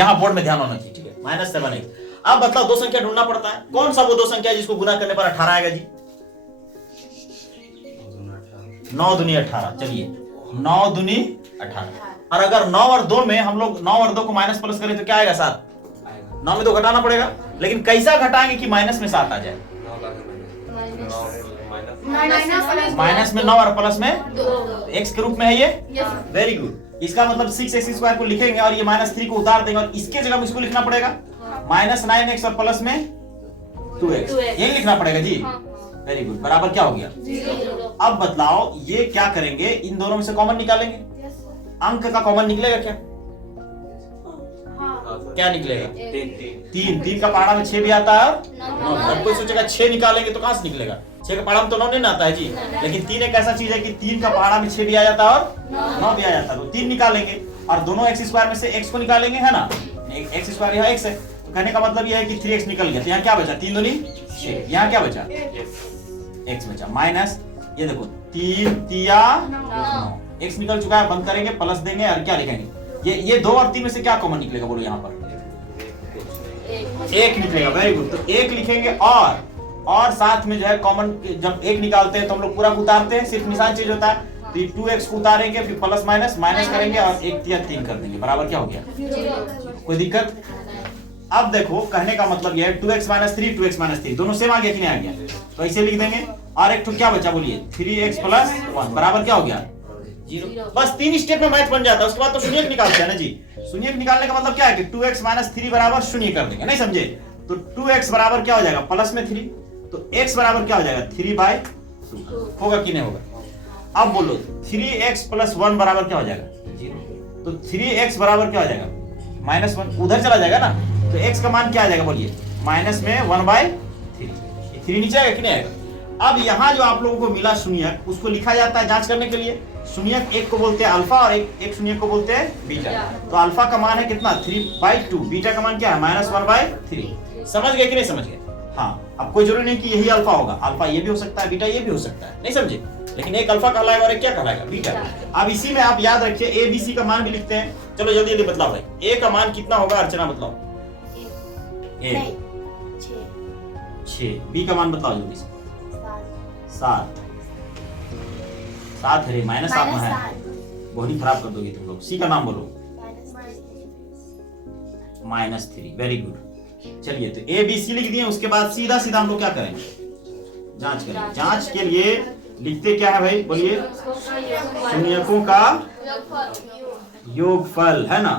यहाँ बोर्ड में ध्यान होना चाहिए, ठीक है। -7x। अब बताओ दो संख्या ढूंढना पड़ता है, कौन सा वो दो संख्या है जिसको गुना करने पर 18 आएगा जी? 9 दूनी 18। चलिए 9 दूनी 18। और अगर 9 और 2 में हम लोग 9 और 2 को माइनस प्लस करें तो क्या आएगा? 7। 9 में 2 घटाना पड़ेगा, लेकिन कैसा घटाएंगे कि माइनस में 7 आ जाए? माइनस में 9 और प्लस में x के रूप में है ये। Very good. इसका मतलब 6x² को लिखेंगे और ये -3 को उतार देंगे और इसके जगह में इसको लिखना पड़ेगा -9x और प्लस में 2x, यही लिखना पड़ेगा जी। Very good. बराबर क्या हो गया? 0। अब बतलाओ ये क्या करेंगे, इन दोनों में से कॉमन निकालेंगे। अंक का कॉमन निकलेगा क्या? क्या निकलेगा? 3 का पहाड़ा में 6 भी आता है। अब कोई सोचेगा 6 निकालेंगे तो कहां से निकलेगा? 6 का पहाड़ा में तो 9 नहीं आता है जी। लेकिन 3 एक ऐसा चीज है कि 3 का पहाड़ा में 6 भी आ जाता है और 9 भी आ जाता है, तो 3 निकालेंगे और दोनों x² में से x को निकालेंगे, है ना। x² यहाँ x है, तो कहने का मतलब यह है कि 3x निकल गया, तो यहाँ क्या बचा? 3 दूनी 6। यहाँ क्या बचा? x बचा माइनस, ये देखो 3 तिया 9, x निकल चुका है। बंद करेंगे, प्लस देंगे और क्या लिखेंगे? ये 2 और 3 में से क्या कॉमन निकलेगा? बोलो यहाँ पर 1 निकलेगा। Very good. तो 1 लिखेंगे और साथ में जो है कॉमन, जब 1 निकालते हैं तो हम लोग पूरा उतारते हैं, सिर्फ निशान चेंज होता है। तो 2x को उतारेंगे, फिर प्लस माइनस करेंगे और 1 तिया 3 कर देंगे। बराबर क्या हो गया? 0। कोई दिक्कत? अब देखो कहने का मतलब यह है 2x - 3 2x - 3 दोनों सेम आ गया कि नहीं आ गया? तो ऐसे लिख देंगे और एक तो क्या बचा बोलिए? 3x + 1 बराबर क्या हो गया? 0। बस 3 स्टेप में मैथ बन जाता है। उसके बाद तो शून्य निकालते हैं ना जी। शून्य निकालने का मतलब क्या है कि 2x - 3 बराबर 0 कर देंगे, नहीं समझे? तो 2x बराबर क्या हो जाएगा? प्लस में 3, तो x बराबर क्या हो जाएगा? 3/2 होगा कि नहीं होगा? अब बोलो 3x + 1 बराबर क्या हो जाएगा? 0। तो 3x बराबर क्या हो जाएगा? -1, उधर चला जाएगा ना, तो x का मान क्या आ जाएगा बोलिए? माइनस में 1/3। 3 नीचे आएगा कि नहीं आएगा? अब यहाँ जो आप लोगों को मिला शून्यक, उसको लिखा जाता है जांच करने के लिए। शून्यक एक को बोलते हैं अल्फा और एक शून्यक को बोलते हैं बीटा। तो अल्फा का मान है कितना? 3/2। बीटा का मान क्या है? -1/3। समझ गए कि नहीं समझ गए? हाँ। अब कोई जरूरी नहीं कि यही अल्फा होगा, अल्फा ये भी हो सकता है, बीटा ये भी हो सकता है, नहीं समझे? लेकिन एक अल्फा कहलाएगा और एक क्या कहलाएगा? बीटा। अब इसी में आप याद रखिए ए बी सी का मान भी लिखते हैं। चलो जल्दी जल्दी बतलाओ भाई, ए का मान कितना होगा? अर्चना बताओ। 6। बी का मान बताओ जल्दी से। 7 है, -7 में है, बहुत ही खराब कर दोगे तुम लोग। सी का नाम बोलो। -3। Very good. चलिए तो ए बी सी लिख दिए। उसके बाद सीधा सीधा हम लोग क्या करेंगे? जांच करेंगे। जांच के लिए लिखते क्या है भाई बोलिए? शून्यकों का योगफल, है ना।